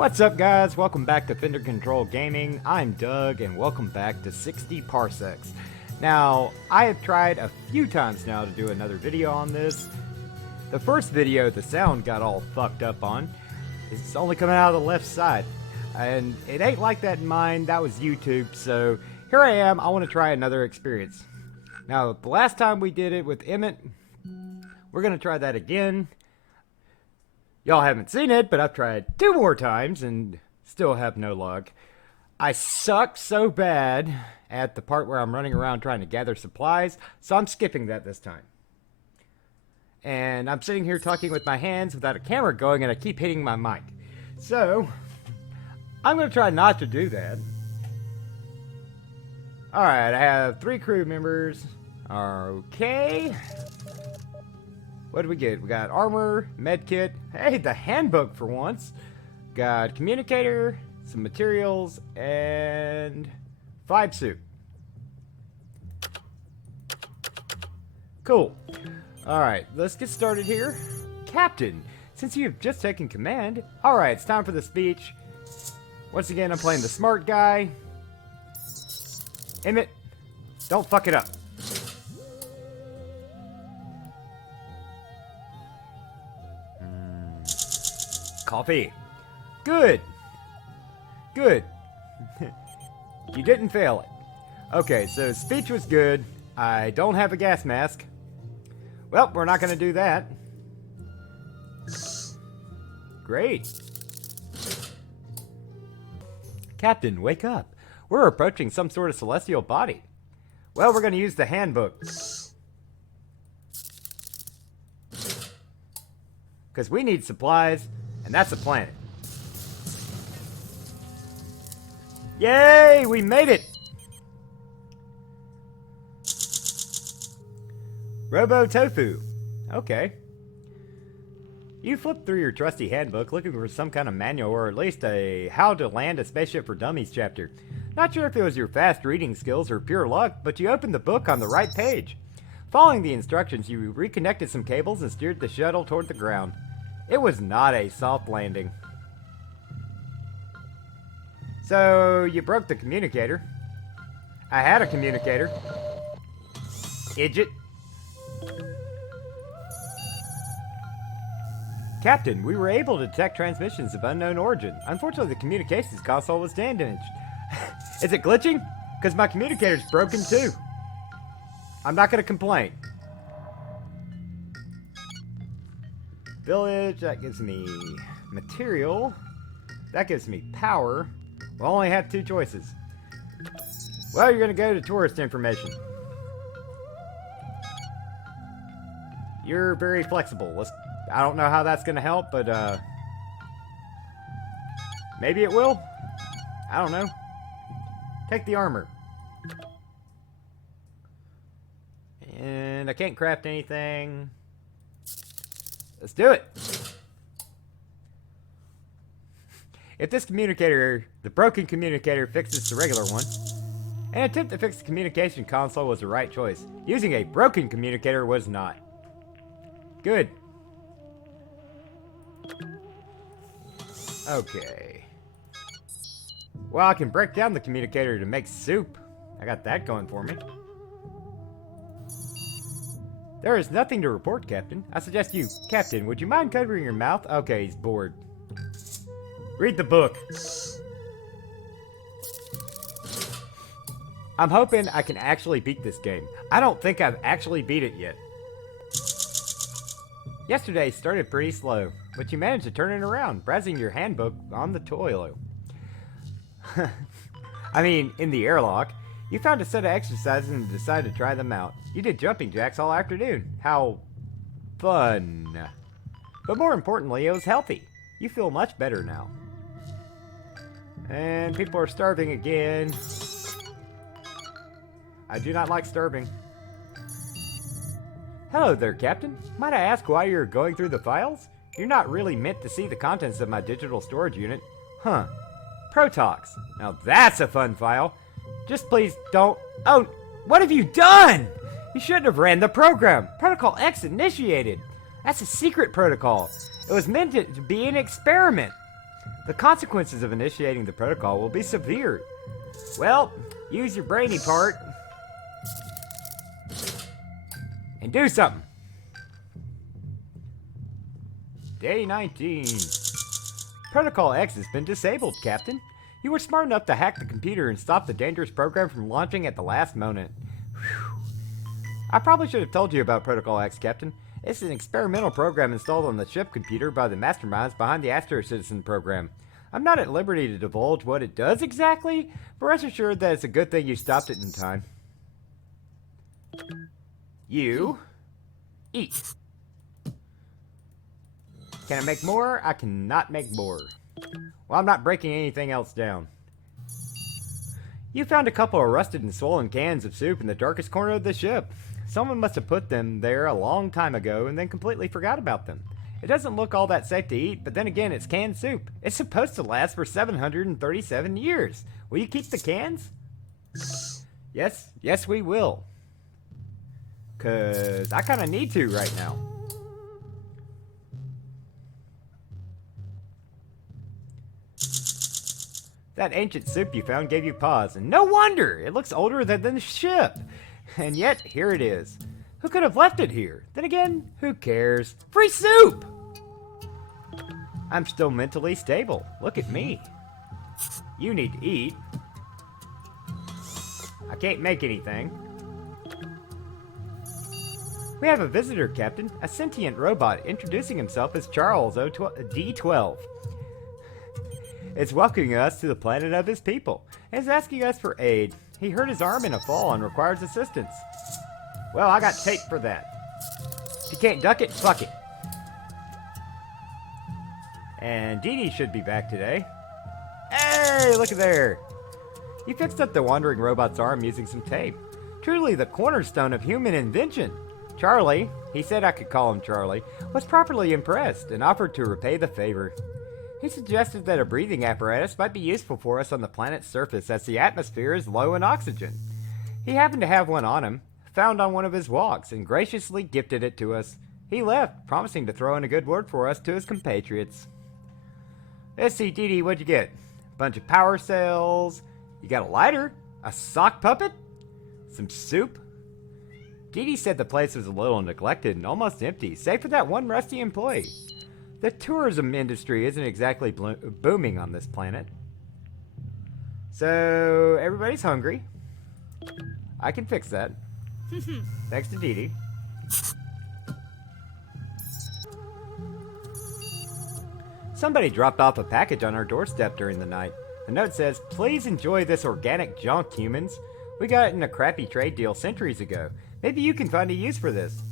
What's up, guys? Welcome back to Fender Control Gaming. I'm Doug, and welcome back to 60 Parsecs. Now, I have tried a few times now to do another video on this. The first video, the sound got all fucked up on. It's only coming out of the left side. And it ain't like that in mine. That was YouTube, so here I am. I want to try another experience. Now, the last time we did it with Emmett, we're going to try that again. Y'all haven't seen it, but I've tried 2 more times and still have no luck. I suck so bad at the part where I'm running around trying to gather supplies, so I'm skipping that this time. And I'm sitting here talking with my hands without a camera going, and I keep hitting my mic. So, I'm going to try not to do that. Alright, I have 3 crew members. Okay. What do we get? We got armor, medkit. Hey, the handbook for once. Got communicator, some materials, and vibe suit. Cool. Alright, let's get started here. Captain, since you have just taken command. Alright, it's time for the speech. Once again, I'm playing the smart guy. Emmett, don't fuck it up. Coffee. Good. Good. You didn't fail it. Okay, so speech was good. I don't have a gas mask. Well, we're not going to do that. Great. Captain, wake up. We're approaching some sort of celestial body. Well, we're going to use the handbook. Because we need supplies. And that's the planet. Yay! We made it! Robotofu. Okay. You flip through your trusty handbook looking for some kind of manual or at least a How to Land a Spaceship for Dummies chapter. Not sure if it was your fast reading skills or pure luck, but you opened the book on the right page. Following the instructions, you reconnected some cables and steered the shuttle toward the ground. It was not a soft landing. So, you broke the communicator. I had a communicator. Idiot. Captain, we were able to detect transmissions of unknown origin. Unfortunately, the communications console was damaged. Is it glitching? Because my communicator's broken too. I'm not going to complain. Village, that gives me material. That gives me power. We'll only have 2 choices. Well, you're going to go to tourist information. You're very flexible. I don't know how that's going to help, but maybe it will. I don't know. Take the armor. And I can't craft anything. Let's do it. If this communicator, the broken communicator, fixes the regular one, an attempt to fix the communication console was the right choice. Using a broken communicator was not. Good. Okay. Well, I can break down the communicator to make soup. I got that going for me. There is nothing to report, Captain. I suggest you... Captain, would you mind covering your mouth? Okay, he's bored. Read the book. I'm hoping I can actually beat this game. I don't think I've actually beat it yet. Yesterday started pretty slow, but you managed to turn it around, browsing your handbook on the toilet. I mean, in the airlock. You found a set of exercises and decided to try them out. You did jumping jacks all afternoon. How fun. But more importantly, it was healthy. You feel much better now. And people are starving again. I do not like starving. Hello there, Captain. Might I ask why you're going through the files? You're not really meant to see the contents of my digital storage unit. Huh. Protox. Now that's a fun file. Just please don't... Oh, what have you done? You shouldn't have ran the program. Protocol X initiated. That's a secret protocol. It was meant to be an experiment. The consequences of initiating the protocol will be severe. Well, use your brainy part and do something. Day 19. Protocol X has been disabled, Captain. You were smart enough to hack the computer and stop the dangerous program from launching at the last moment. Whew. I probably should have told you about Protocol X, Captain. It's an experimental program installed on the ship computer by the masterminds behind the Astro Citizen program. I'm not at liberty to divulge what it does exactly, but rest assured that it's a good thing you stopped it in time. You eat. Can I make more? I cannot make more. Well, I'm not breaking anything else down. You found a couple of rusted and swollen cans of soup in the darkest corner of the ship. Someone must have put them there a long time ago and then completely forgot about them. It doesn't look all that safe to eat, but then again, it's canned soup. It's supposed to last for 737 years. Will you keep the cans? Yes, we will. 'Cause I kind of need to right now. That ancient soup you found gave you pause, and no wonder! It looks older than the ship. And yet, here it is. Who could have left it here? Then again, who cares? Free soup! I'm still mentally stable. Look at me. You need to eat. I can't make anything. We have a visitor, Captain. A sentient robot introducing himself as Charles D12. It's welcoming us to the planet of his people, and is asking us for aid. He hurt his arm in a fall and requires assistance. Well, I got tape for that. If you can't duck it, fuck it. And Dee Dee should be back today. Hey, look at there. You fixed up the wandering robot's arm using some tape. Truly the cornerstone of human invention. Charlie, he said I could call him Charlie, was properly impressed and offered to repay the favor. He suggested that a breathing apparatus might be useful for us on the planet's surface as the atmosphere is low in oxygen. He happened to have one on him, found on one of his walks, and graciously gifted it to us. He left, promising to throw in a good word for us to his compatriots. Let's see, Dee Dee, what'd you get? A bunch of power cells. You got a lighter? A sock puppet? Some soup? Dee Dee said the place was a little neglected and almost empty, save for that one rusty employee. The tourism industry isn't exactly booming on this planet. So, everybody's hungry. I can fix that. Thanks to Dee Dee. Somebody dropped off a package on our doorstep during the night. The note says, "Please enjoy this organic junk, humans. We got it in a crappy trade deal centuries ago. Maybe you can find a use for this."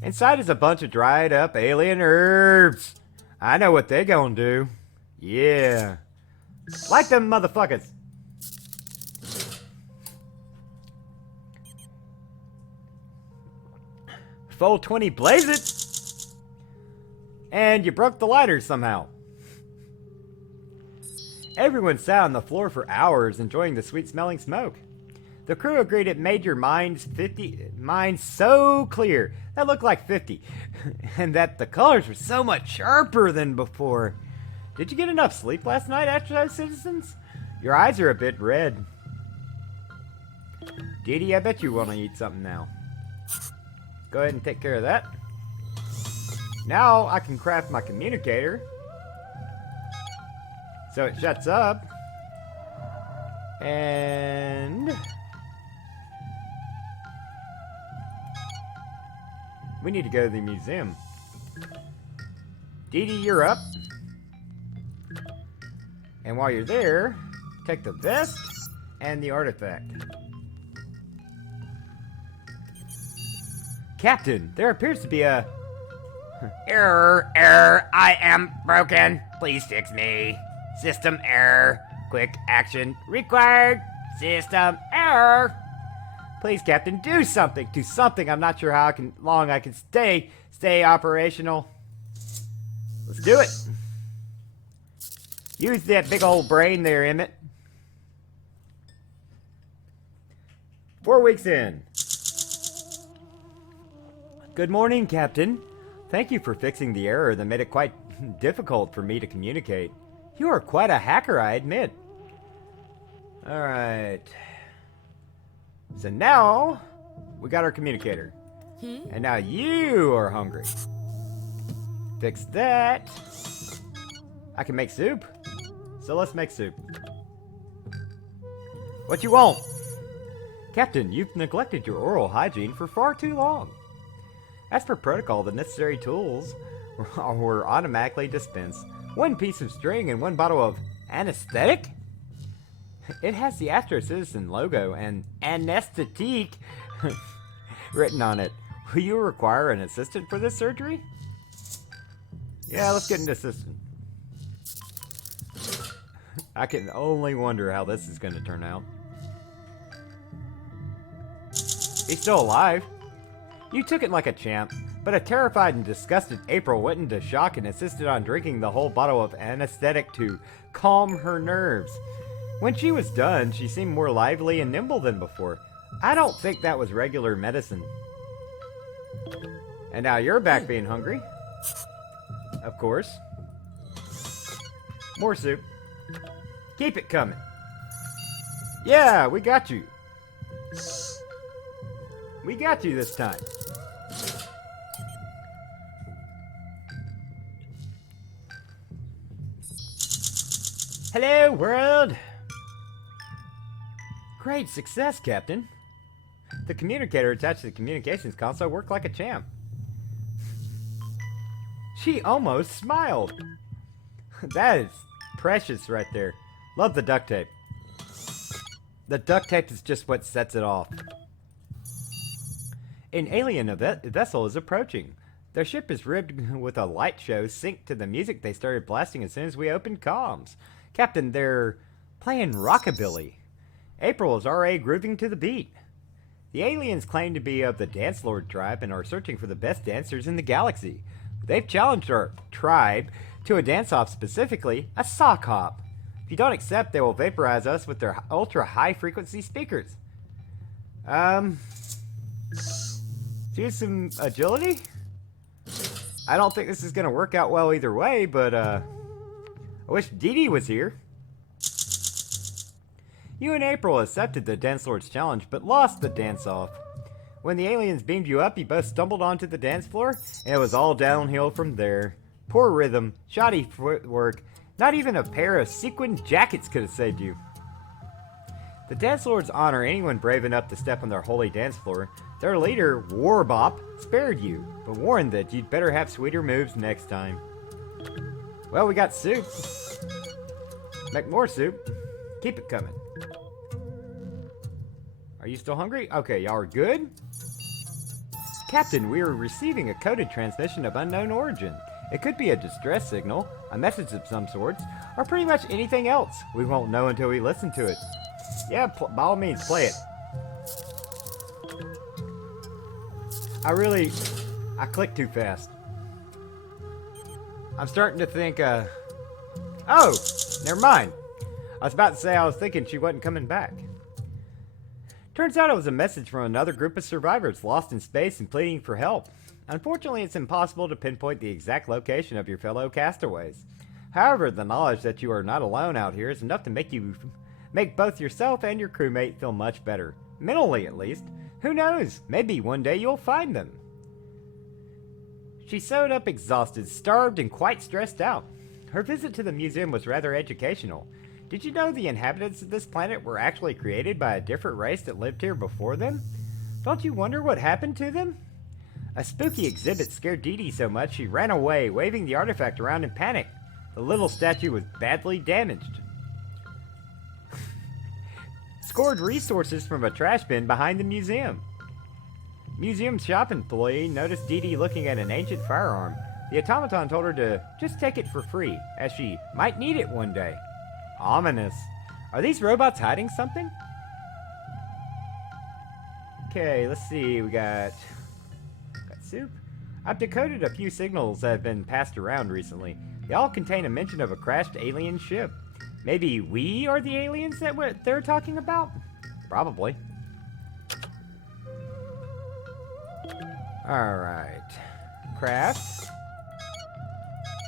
Inside is a bunch of dried up alien herbs. I know what they gonna do. Yeah. Like them motherfuckers. Fold 20, blaze it! And you broke the lighter somehow. Everyone sat on the floor for hours enjoying the sweet-smelling smoke. The crew agreed it made your minds so clear that looked like 50, and that the colors were so much sharper than before. Did you get enough sleep last night, Astro Citizens? Your eyes are a bit red. Dee Dee, I bet you want to eat something now. Go ahead and take care of that. Now I can craft my communicator so it shuts up. And we need to go to the museum. Dee Dee, you're up. And while you're there, take the vest and the artifact. Captain, there appears to be a... Error, I am broken. Please fix me. System error. Quick action required. System error. Please, Captain, do something. Do something. I'm not sure how long I can stay operational. Let's do it. Use that big old brain there, Emmett. 4 weeks in. Good morning, Captain. Thank you for fixing the error that made it quite difficult for me to communicate. You are quite a hacker, I admit. Alright. So now, we got our communicator. And now you are hungry. Fix that. I can make soup. So let's make soup. What you want? Captain, you've neglected your oral hygiene for far too long. As per protocol, the necessary tools were automatically dispensed. 1 piece of string and 1 bottle of anesthetic? It has the Astro Citizen logo and anesthetic written on it. Will you require an assistant for this surgery? Yeah, let's get an assistant. I can only wonder how this is going to turn out. He's still alive. You took it like a champ, but a terrified and disgusted April went into shock and insisted on drinking the whole bottle of anesthetic to calm her nerves. When she was done, she seemed more lively and nimble than before. I don't think that was regular medicine. And now you're back being hungry. Of course. More soup. Keep it coming. Yeah, we got you. We got you this time. Hello, world. Great success, Captain. The communicator attached to the communications console worked like a champ. She almost smiled. That is precious right there. Love the duct tape. The duct tape is just what sets it off. An alien vessel is approaching. Their ship is ribbed with a light show synced to the music they started blasting as soon as we opened comms. Captain, they're playing rockabilly. April is already grooving to the beat. The aliens claim to be of the Dance Lord tribe and are searching for the best dancers in the galaxy. They've challenged our tribe to a dance-off, specifically a sock hop. If you don't accept, they will vaporize us with their ultra-high-frequency speakers. Do some agility? I don't think this is going to work out well either way, but, I wish Dee Dee was here. You and April accepted the Dance Lord's challenge, but lost the dance-off. When the aliens beamed you up, you both stumbled onto the dance floor, and it was all downhill from there. Poor rhythm, shoddy footwork, not even a pair of sequined jackets could have saved you. The Dance Lords honor anyone brave enough to step on their holy dance floor. Their leader, Warbop, spared you, but warned that you'd better have sweeter moves next time. Well, we got soup. Make more soup. Keep it coming. Are you still hungry? Okay, y'all are good? Captain, we are receiving a coded transmission of unknown origin. It could be a distress signal, a message of some sorts, or pretty much anything else. We won't know until we listen to it. Yeah, by all means, play it. I clicked too fast. I'm starting to think, oh, never mind. I was about to say I was thinking she wasn't coming back. Turns out it was a message from another group of survivors lost in space and pleading for help. Unfortunately, it's impossible to pinpoint the exact location of your fellow castaways. However, the knowledge that you are not alone out here is enough to make both yourself and your crewmate feel much better. Mentally, at least. Who knows? Maybe one day you'll find them. She sewed up exhausted, starved, and quite stressed out. Her visit to the museum was rather educational. Did you know the inhabitants of this planet were actually created by a different race that lived here before them? Don't you wonder what happened to them? A spooky exhibit scared Dee Dee so much she ran away, waving the artifact around in panic. The little statue was badly damaged. Scored resources from a trash bin behind the museum. Museum shop employee noticed Dee Dee looking at an ancient firearm. The automaton told her to just take it for free, as she might need it one day. Ominous. Are these robots hiding something? Okay, let's see. We got soup. I've decoded a few signals that have been passed around recently. They all contain a mention of a crashed alien ship. Maybe we are the aliens that they're talking about? Probably. Alright. Craft.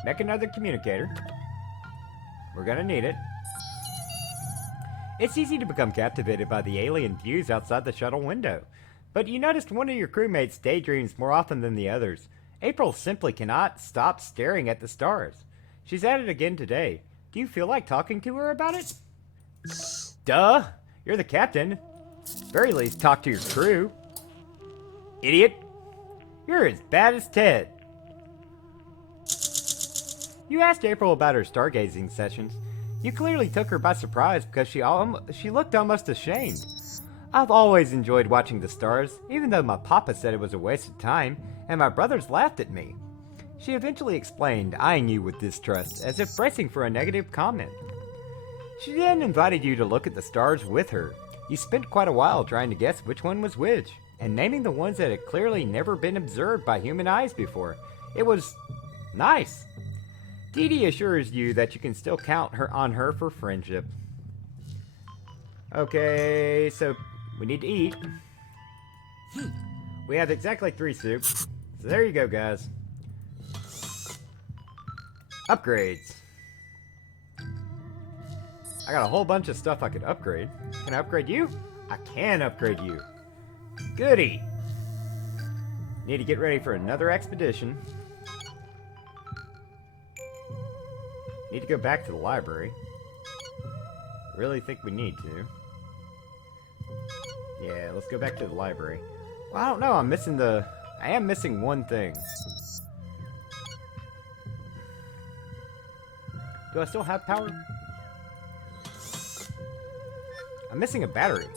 Make another communicator. We're gonna need it. It's easy to become captivated by the alien views outside the shuttle window, but you noticed one of your crewmates daydreams more often than the others. April simply cannot stop staring at the stars. She's at it again today. Do you feel like talking to her about it? Duh! You're the captain. Very least talk to your crew. Idiot! You're as bad as Ted. You asked April about her stargazing sessions. You clearly took her by surprise because she looked almost ashamed. I've always enjoyed watching the stars, even though my papa said it was a waste of time, and my brothers laughed at me. She eventually explained, eyeing you with distrust, as if bracing for a negative comment. She then invited you to look at the stars with her. You spent quite a while trying to guess which one was which, and naming the ones that had clearly never been observed by human eyes before. It was nice. Dee Dee assures you that you can still count on her for friendship. Okay, so we need to eat. We have exactly 3 soups. So there you go, guys. Upgrades. I got a whole bunch of stuff I could upgrade. Can I upgrade you? I can upgrade you. Goody. Need to get ready for another expedition. Need to go back to the library. Really think we need to. Yeah, let's go back to the library. Well, I don't know. I am missing one thing. Do I still have power? I'm missing a battery.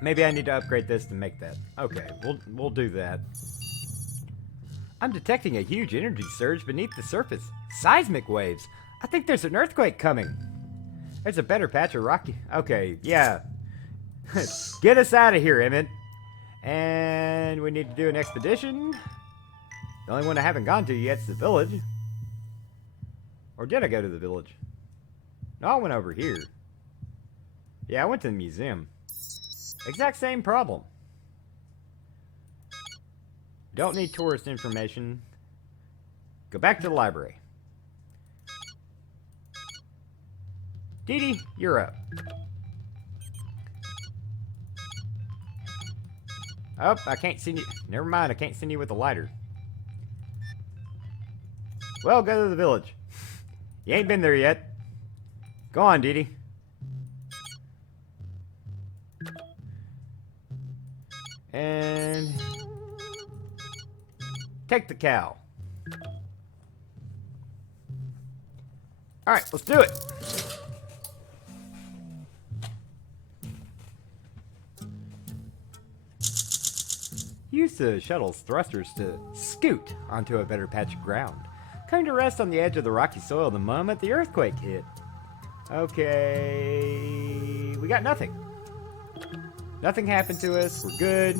Maybe I need to upgrade this to make that. Okay, we'll do that. I'm detecting a huge energy surge beneath the surface. Seismic waves. I think there's an earthquake coming. There's a better patch of rocky. Okay, yeah. Get us out of here, Emmett. And we need to do an expedition. The only one I haven't gone to yet is the village. Or did I go to the village? No, I went over here. Yeah, I went to the museum. Exact same problem. Don't need tourist information. Go back to the library. Dee Dee, you're up. Oh, I can't send you. Never mind, I can't send you with a lighter. Well, go to the village. You ain't been there yet. Go on, Dee Dee. And take the cow. Alright, let's do it. Use the shuttle's thrusters to scoot onto a better patch of ground, coming to rest on the edge of the rocky soil the moment the earthquake hit. Okay, we got nothing. Nothing happened to us, we're good.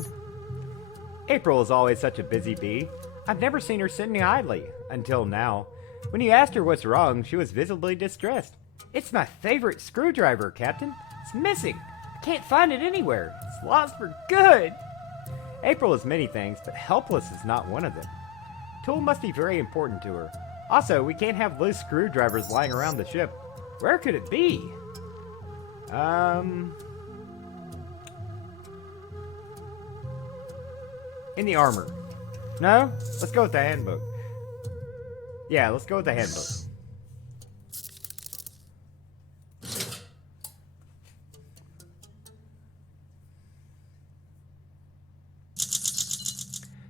April is always such a busy bee. I've never seen her sitting idly, until now. When you asked her what's wrong, she was visibly distressed. It's my favorite screwdriver, Captain. It's missing. I can't find it anywhere. It's lost for good. April is many things, but helpless is not one of them. Tool must be very important to her. Also, we can't have loose screwdrivers lying around the ship. Where could it be? In the armor. No? Let's go with the handbook. Yeah, let's go with the handbook.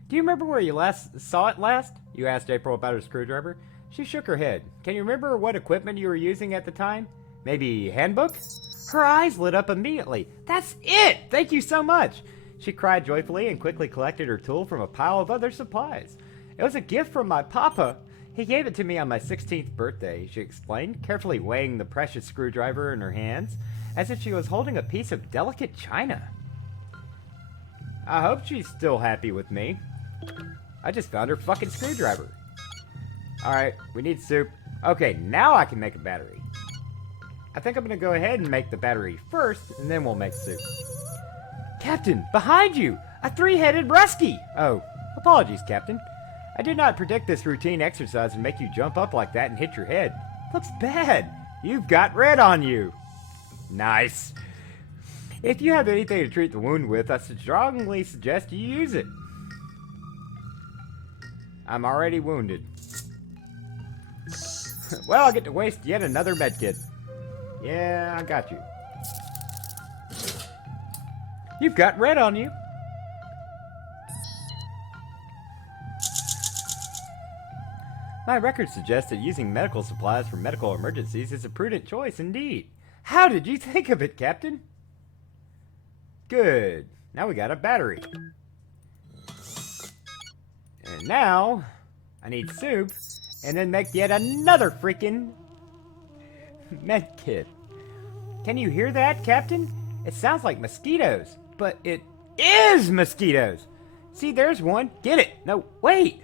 Do you remember where you last saw it last? You asked April about her screwdriver. She shook her head. Can you remember what equipment you were using at the time? Maybe handbook? Her eyes lit up immediately. That's it! Thank you so much! She cried joyfully and quickly collected her tool from a pile of other supplies. It was a gift from my papa. He gave it to me on my 16th birthday, she explained, carefully weighing the precious screwdriver in her hands, as if she was holding a piece of delicate china. I hope she's still happy with me. I just found her fucking screwdriver. Alright, we need soup. Okay, now I can make a battery. I think I'm gonna go ahead and make the battery first, and then we'll make soup. Captain, behind you! A 3-headed rusky! Oh, apologies, Captain. I did not predict this routine exercise would make you jump up like that and hit your head. Looks bad. You've got red on you. Nice. If you have anything to treat the wound with, I strongly suggest you use it. I'm already wounded. Well, I'll get to waste yet another medkit. Yeah, I got you. You've got red on you. My records suggest that using medical supplies for medical emergencies is a prudent choice indeed. How did you think of it, Captain? Good. Now we got a battery. And now, I need soup, and then make yet another freaking medkit. Can you hear that, Captain? It sounds like mosquitoes, but it is mosquitoes. See, there's one. Get it. No, wait.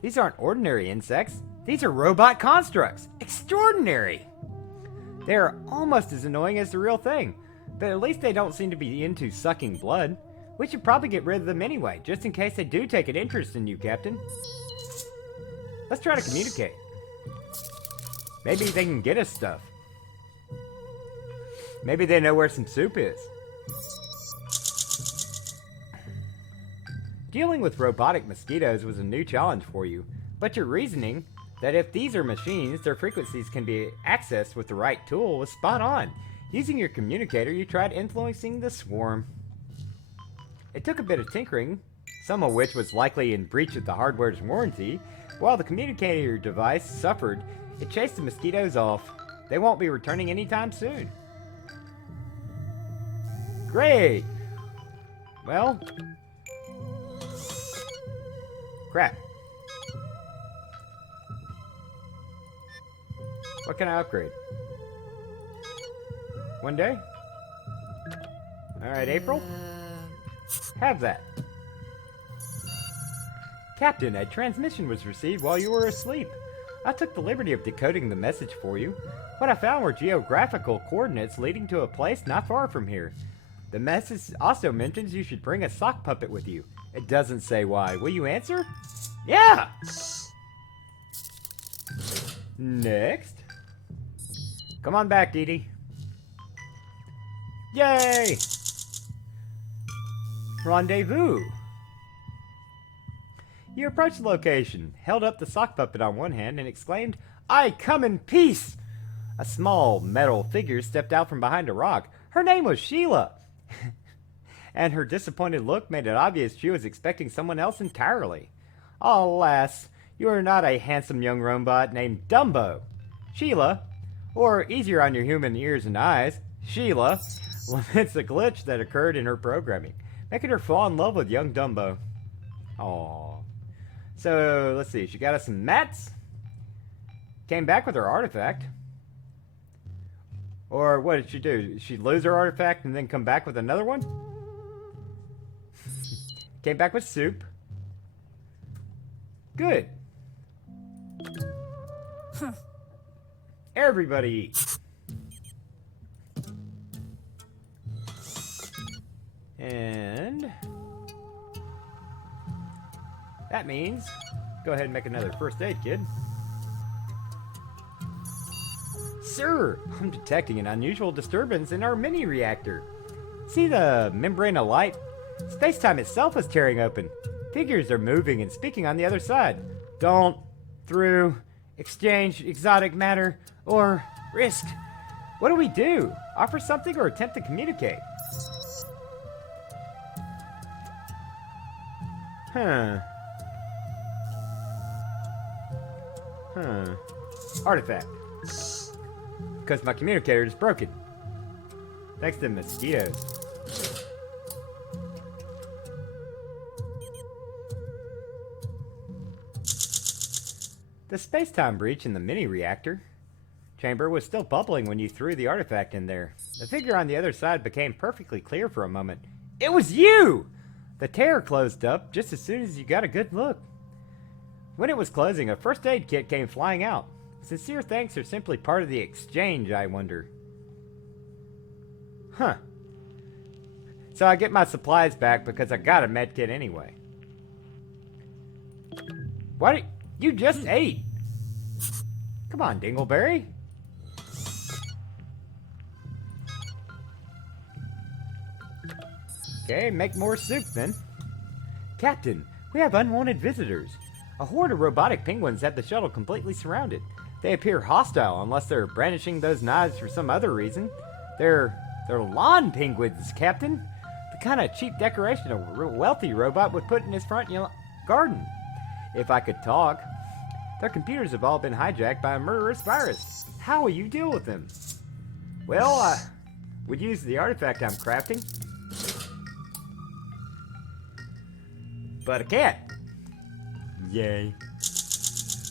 These aren't ordinary insects. These are robot constructs. Extraordinary. They're almost as annoying as the real thing, but at least they don't seem to be into sucking blood. We should probably get rid of them anyway, just in case they do take an interest in you, Captain. Let's try to communicate. Maybe they can get us stuff. Maybe they know where some soup is. Dealing with robotic mosquitoes was a new challenge for you, but your reasoning that if these are machines, their frequencies can be accessed with the right tool was spot on. Using your communicator, you tried influencing the swarm. It took a bit of tinkering, some of which was likely in breach of the hardware's warranty. While the communicator device suffered, it chased the mosquitoes off. They won't be returning anytime soon. Great! Well... crap. What can I upgrade? One day? Alright, April? Have that. Captain, a transmission was received while you were asleep. I took the liberty of decoding the message for you. What I found were geographical coordinates leading to a place not far from here. The message also mentions you should bring a sock puppet with you. It doesn't say why. Will you answer? Yeah! Next. Come on back, Dee Dee. Yay! Rendezvous. You approached the location, held up the sock puppet on one hand, and exclaimed, "I come in peace!" A small metal figure stepped out from behind a rock. Her name was Sheila. And her disappointed look made it obvious she was expecting someone else entirely. Alas, you are not a handsome young robot named Dumbo. Sheila, or easier on your human ears and eyes, Sheila, laments a glitch that occurred in her programming, making her fall in love with young Dumbo. Aww. So, let's see, she got us some mats, came back with her artifact. Or what did she do? Did she lose her artifact and then come back with another one? Came back with soup. Good. Everybody eat. And that means go ahead and make another first aid kit. Sir, I'm detecting an unusual disturbance in our mini reactor. See the membrane of light? Space-time itself is tearing open. Figures are moving and speaking on the other side. Don't, through, exchange exotic matter, or risk. What do we do? Offer something or attempt to communicate? Artifact. Because my communicator is broken. Thanks to mosquitoes. The space-time breach in the mini-reactor chamber was still bubbling when you threw the artifact in there. The figure on the other side became perfectly clear for a moment. It was you! The tear closed up just as soon as you got a good look. When it was closing, a first aid kit came flying out. Sincere thanks are simply part of the exchange, I wonder. Huh. So I get my supplies back because I got a medkit anyway. What? You just ate! Come on, Dingleberry. Okay, make more soup then. Captain, we have unwanted visitors. A horde of robotic penguins have the shuttle completely surrounded. They appear hostile unless they're brandishing those knives for some other reason. They're lawn penguins, Captain. The kind of cheap decoration a wealthy robot would put in his front garden. If I could talk. Their computers have all been hijacked by a murderous virus. How will you deal with them? Well, I would use the artifact I'm crafting. But I can't. Yay.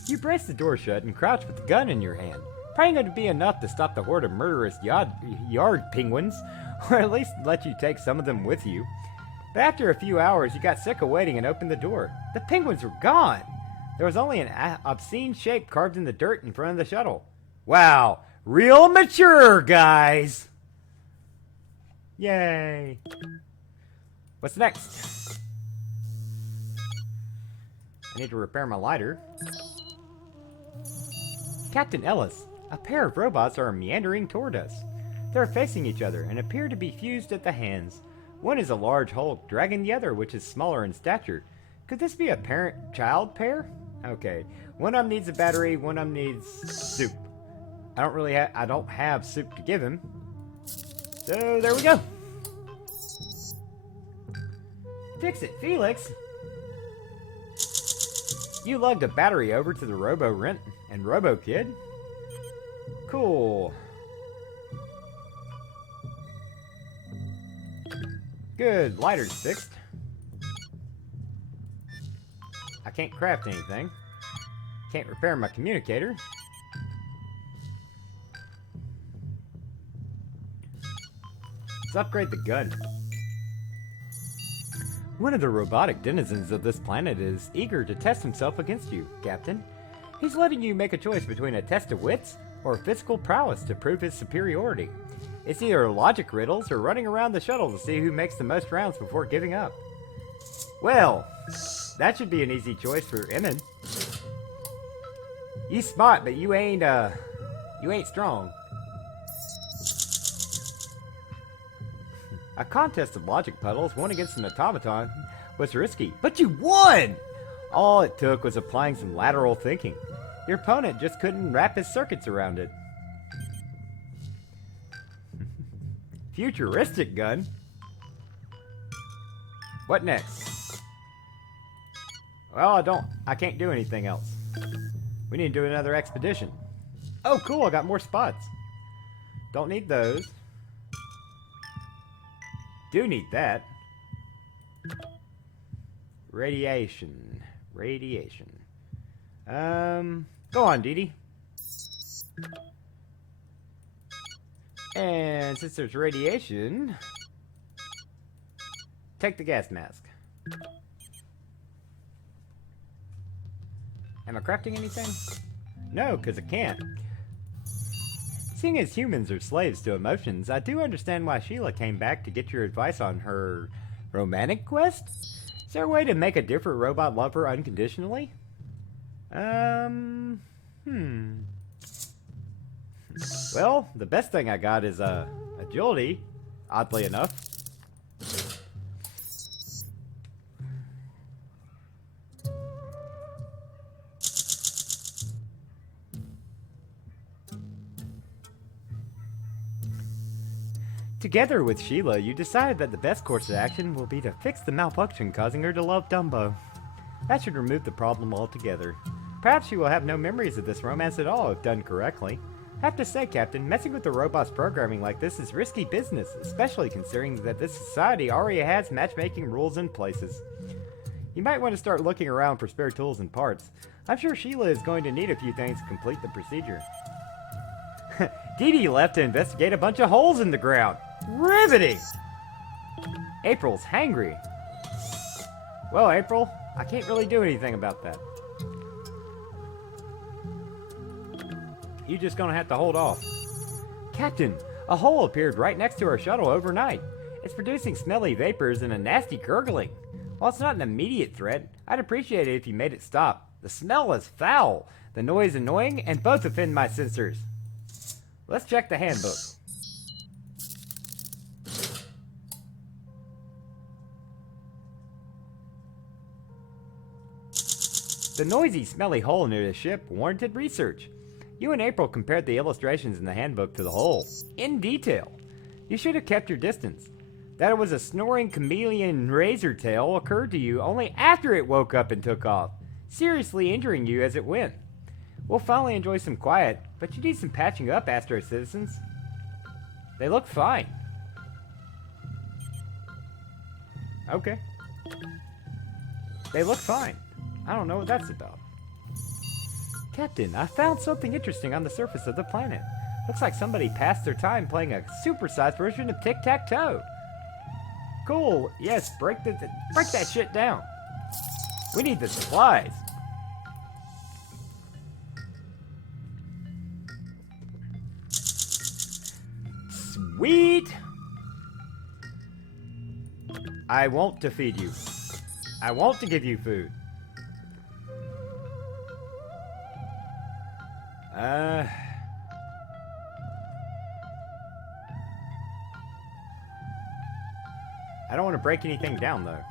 You brace the door shut and crouch with the gun in your hand. Probably going to be enough to stop the horde of murderous yard penguins, or at least let you take some of them with you. But after a few hours, you got sick of waiting and opened the door. The penguins were gone. There was only an obscene shape carved in the dirt in front of the shuttle. Wow, real mature, guys. Yay. What's next? I need to repair my lighter. Captain Ellis, a pair of robots are meandering toward us. They're facing each other and appear to be fused at the hands. One is a large Hulk, dragging the other, which is smaller in stature. Could this be a parent-child pair? Okay. One of them needs a battery, one of them needs soup. I don't have soup to give him. So, there we go. Fix it, Felix. You lugged a battery over to the Robo-Rent and Robo-Kid? Cool. Good, lighter's fixed. I can't craft anything. Can't repair my communicator. Let's upgrade the gun. One of the robotic denizens of this planet is eager to test himself against you, Captain. He's letting you make a choice between a test of wits or physical prowess to prove his superiority. It's either logic riddles or running around the shuttle to see who makes the most rounds before giving up. Well, that should be an easy choice for Emmon. You smart, but you ain't strong. A contest of logic puddles, one against an automaton, was risky, but you won! All it took was applying some lateral thinking. Your opponent just couldn't wrap his circuits around it. Futuristic gun? What next? Well, I can't do anything else. We need to do another expedition. Oh, cool, I got more spots. Don't need those. Do need that. Radiation. Go on, Dee Dee. And since there's radiation, take the gas mask. Am I crafting anything? No, because I can't. Seeing as humans are slaves to emotions, I do understand why Sheila came back to get your advice on her romantic quest. Is there a way to make a different robot love her unconditionally? Well, the best thing I got is agility, oddly enough. Together with Sheila, you decided that the best course of action will be to fix the malfunction causing her to love Dumbo. That should remove the problem altogether. Perhaps she will have no memories of this romance at all if done correctly. I have to say, Captain, messing with the robot's programming like this is risky business, especially considering that this society already has matchmaking rules in places. You might want to start looking around for spare tools and parts. I'm sure Sheila is going to need a few things to complete the procedure. Dee Dee left to investigate a bunch of holes in the ground. Riveting! April's hangry. Well, April, I can't really do anything about that. You're just gonna have to hold off. Captain, a hole appeared right next to our shuttle overnight. It's producing smelly vapors and a nasty gurgling. While it's not an immediate threat, I'd appreciate it if you made it stop. The smell is foul, the noise annoying, and both offend my sensors. Let's check the handbook. The noisy, smelly hole near the ship warranted research. You and April compared the illustrations in the handbook to the hole, in detail. You should have kept your distance. That it was a snoring chameleon razor tail occurred to you only after it woke up and took off, seriously injuring you as it went. We'll finally enjoy some quiet, but you need some patching up, Astro citizens. They look fine. Okay. They look fine. I don't know what that's about. Captain, I found something interesting on the surface of the planet. Looks like somebody passed their time playing a supersized version of tic-tac-toe. Cool. Yes, break that shit down. We need the supplies. Sweet. I want to feed you. I want to give you food. I don't want to break anything down, though.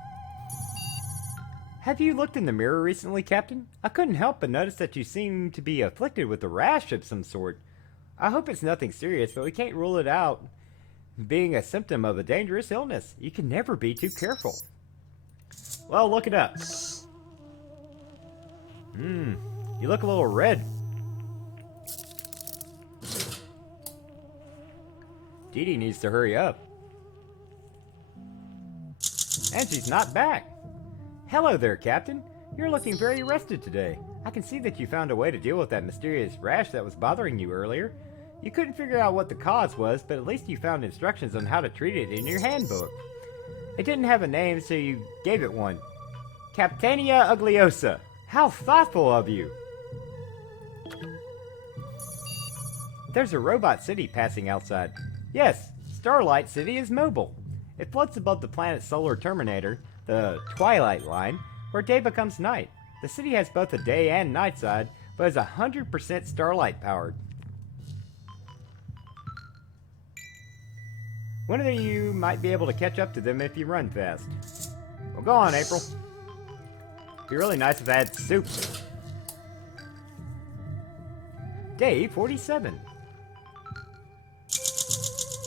Have you looked in the mirror recently, Captain? I couldn't help but notice that you seem to be afflicted with a rash of some sort. I hope it's nothing serious, but we can't rule it out being a symptom of a dangerous illness. You can never be too careful. Well, look it up. You look a little red. Dee Dee needs to hurry up. And she's not back. Hello there, Captain. You're looking very rested today. I can see that you found a way to deal with that mysterious rash that was bothering you earlier. You couldn't figure out what the cause was, but at least you found instructions on how to treat it in your handbook. It didn't have a name, so you gave it one. Captania Ugliosa. How thoughtful of you. There's a robot city passing outside. Yes, Starlight City is mobile. It floats above the planet's solar terminator, the Twilight Line, where day becomes night. The city has both a day and night side, but is 100% starlight powered. One of you might be able to catch up to them if you run fast. Well, go on, April. It'd be really nice if I had soup. Day 47.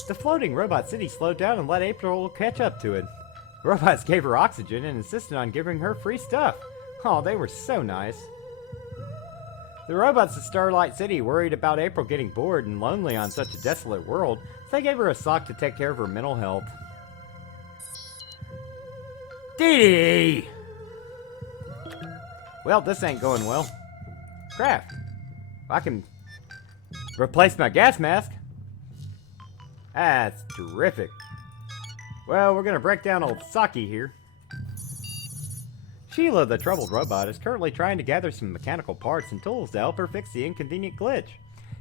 The floating robot city slowed down and let April catch up to it. The robots gave her oxygen and insisted on giving her free stuff. Oh, they were so nice. The robots at Starlight City worried about April getting bored and lonely on such a desolate world, so they gave her a sock to take care of her mental health. Dee Dee! Well, this ain't going well. Craft. I can replace my gas mask. That's terrific. Well, we're gonna break down old Saki here. Sheila, the troubled robot, is currently trying to gather some mechanical parts and tools to help her fix the inconvenient glitch.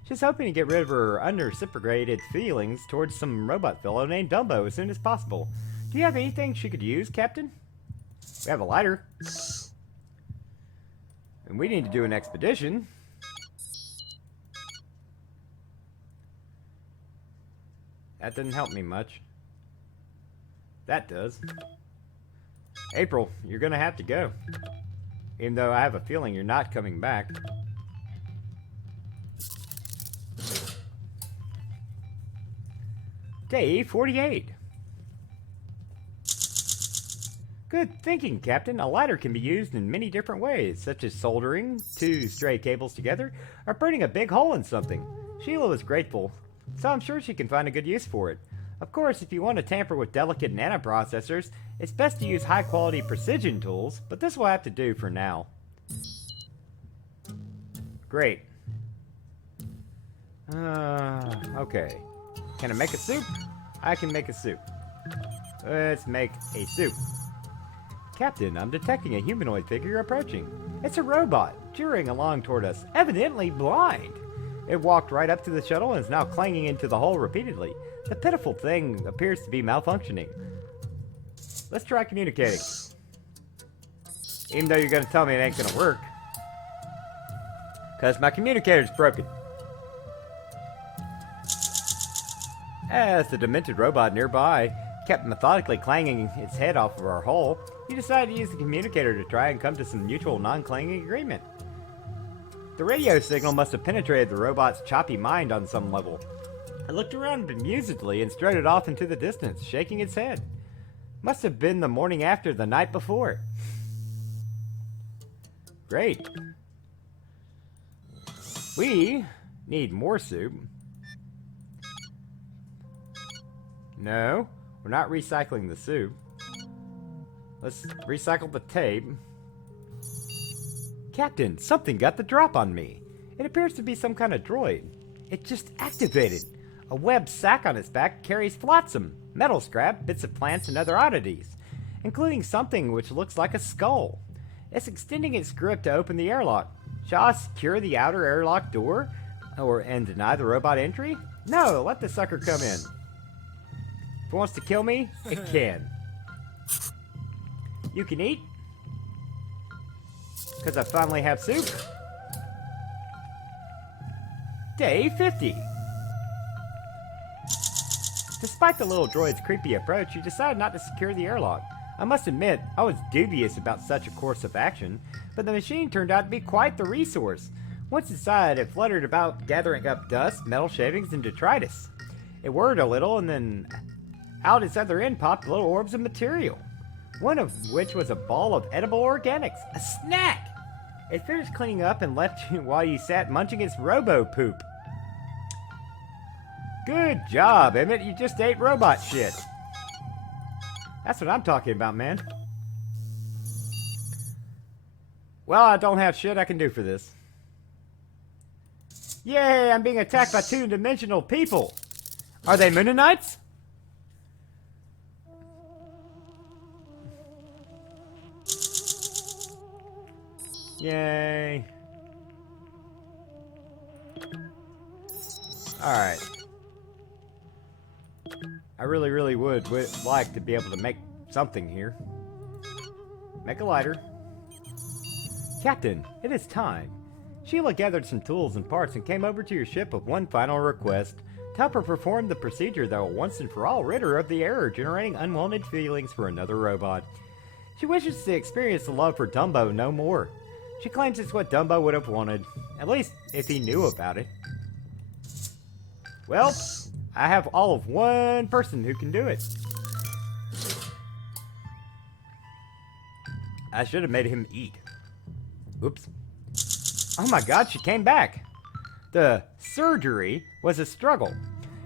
She's hoping to get rid of her unreciprocated feelings towards some robot fellow named Dumbo as soon as possible. Do you have anything she could use, Captain? We have a lighter. And we need to do an expedition. That doesn't help me much. That does. April, you're gonna have to go. Even though I have a feeling you're not coming back. Day 48. Good thinking, Captain. A lighter can be used in many different ways, such as soldering two stray cables together, or burning a big hole in something. Sheila was grateful, so I'm sure she can find a good use for it. Of course, if you want to tamper with delicate nanoprocessors, it's best to use high-quality precision tools, but this will have to do for now. Great. Okay. Can I make a soup? I can make a soup. Let's make a soup. Captain, I'm detecting a humanoid figure approaching. It's a robot, jeering along toward us, evidently blind. It walked right up to the shuttle and is now clanging into the hull repeatedly. The pitiful thing appears to be malfunctioning. Let's try communicating. Even though you're going to tell me it ain't going to work. Because my communicator's broken. As the demented robot nearby kept methodically clanging its head off of our hull, you decided to use the communicator to try and come to some mutual non-clanging agreement. The radio signal must have penetrated the robot's choppy mind on some level. It looked around amusedly and strutted off into the distance, shaking its head. Must have been the morning after the night before. Great. We need more soup. No, we're not recycling the soup. Let's recycle the tape. Captain, something got the drop on me. It appears to be some kind of droid. It just activated. A webbed sack on its back carries flotsam, metal scrap, bits of plants, and other oddities, including something which looks like a skull. It's extending its grip to open the airlock. Shall I secure the outer airlock door and deny the robot entry? No, let the sucker come in. If it wants to kill me, it can. You can eat. Because I finally have soup. Day 50. Despite the little droid's creepy approach, you decided not to secure the airlock. I must admit, I was dubious about such a course of action, but the machine turned out to be quite the resource. Once inside, it fluttered about, gathering up dust, metal shavings, and detritus. It whirred a little, and then out its other end popped little orbs of material, one of which was a ball of edible organics, a snack! It finished cleaning up and left you while you sat munching its robo-poop. Good job, Emmett. You just ate robot shit. That's what I'm talking about, man. Well, I don't have shit I can do for this. Yay, I'm being attacked by two-dimensional people. Are they Moonanites? Yay. Alright. I really would like to be able to make something here. Make a lighter. Captain, it is time. Sheila gathered some tools and parts and came over to your ship with one final request. To help her perform the procedure that will once and for all rid her of the error generating unwanted feelings for another robot. She wishes to experience the love for Dumbo no more. She claims it's what Dumbo would have wanted, at least if he knew about it. Well, I have all of one person who can do it. I should have made him eat. Oops. Oh my god, she came back. The surgery was a struggle.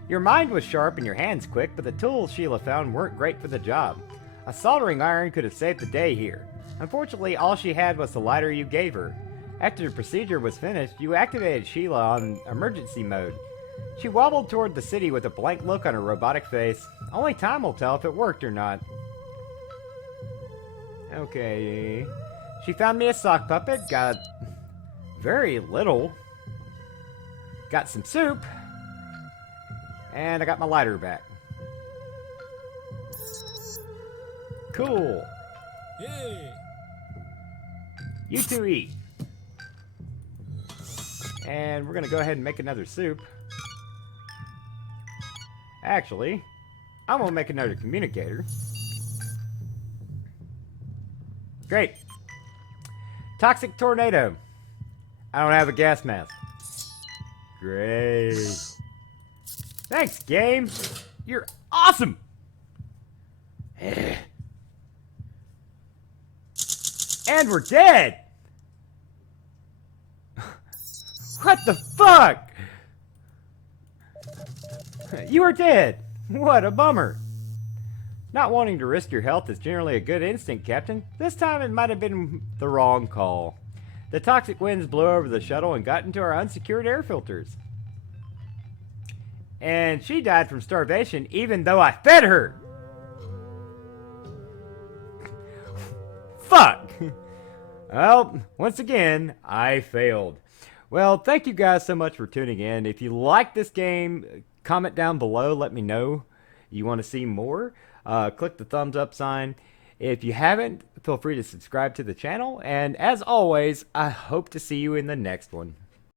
Your mind was sharp and your hands quick, but the tools Sheila found weren't great for the job. A soldering iron could have saved the day here. Unfortunately, all she had was the lighter you gave her. After the procedure was finished, you activated Sheila on emergency mode. She wobbled toward the city with a blank look on her robotic face. Only time will tell if it worked or not. Okay. She found me a sock puppet, got very little. Got some soup. And I got my lighter back. Cool. Yay! You two eat. And we're gonna go ahead and make another soup. Actually, I'm gonna make another communicator. Great. Toxic tornado. I don't have a gas mask. Great. Thanks, game. You're awesome. And we're dead. What the fuck? You are dead. What a bummer. Not wanting to risk your health is generally a good instinct, Captain. This time it might have been the wrong call. The toxic winds blew over the shuttle and got into our unsecured air filters. And she died from starvation even though I fed her. Fuck. Well, once again, I failed. Well, thank you guys so much for tuning in. If you like this game, comment down below. Let me know you want to see more. Click the thumbs up sign. If you haven't, feel free to subscribe to the channel. And as always, I hope to see you in the next one.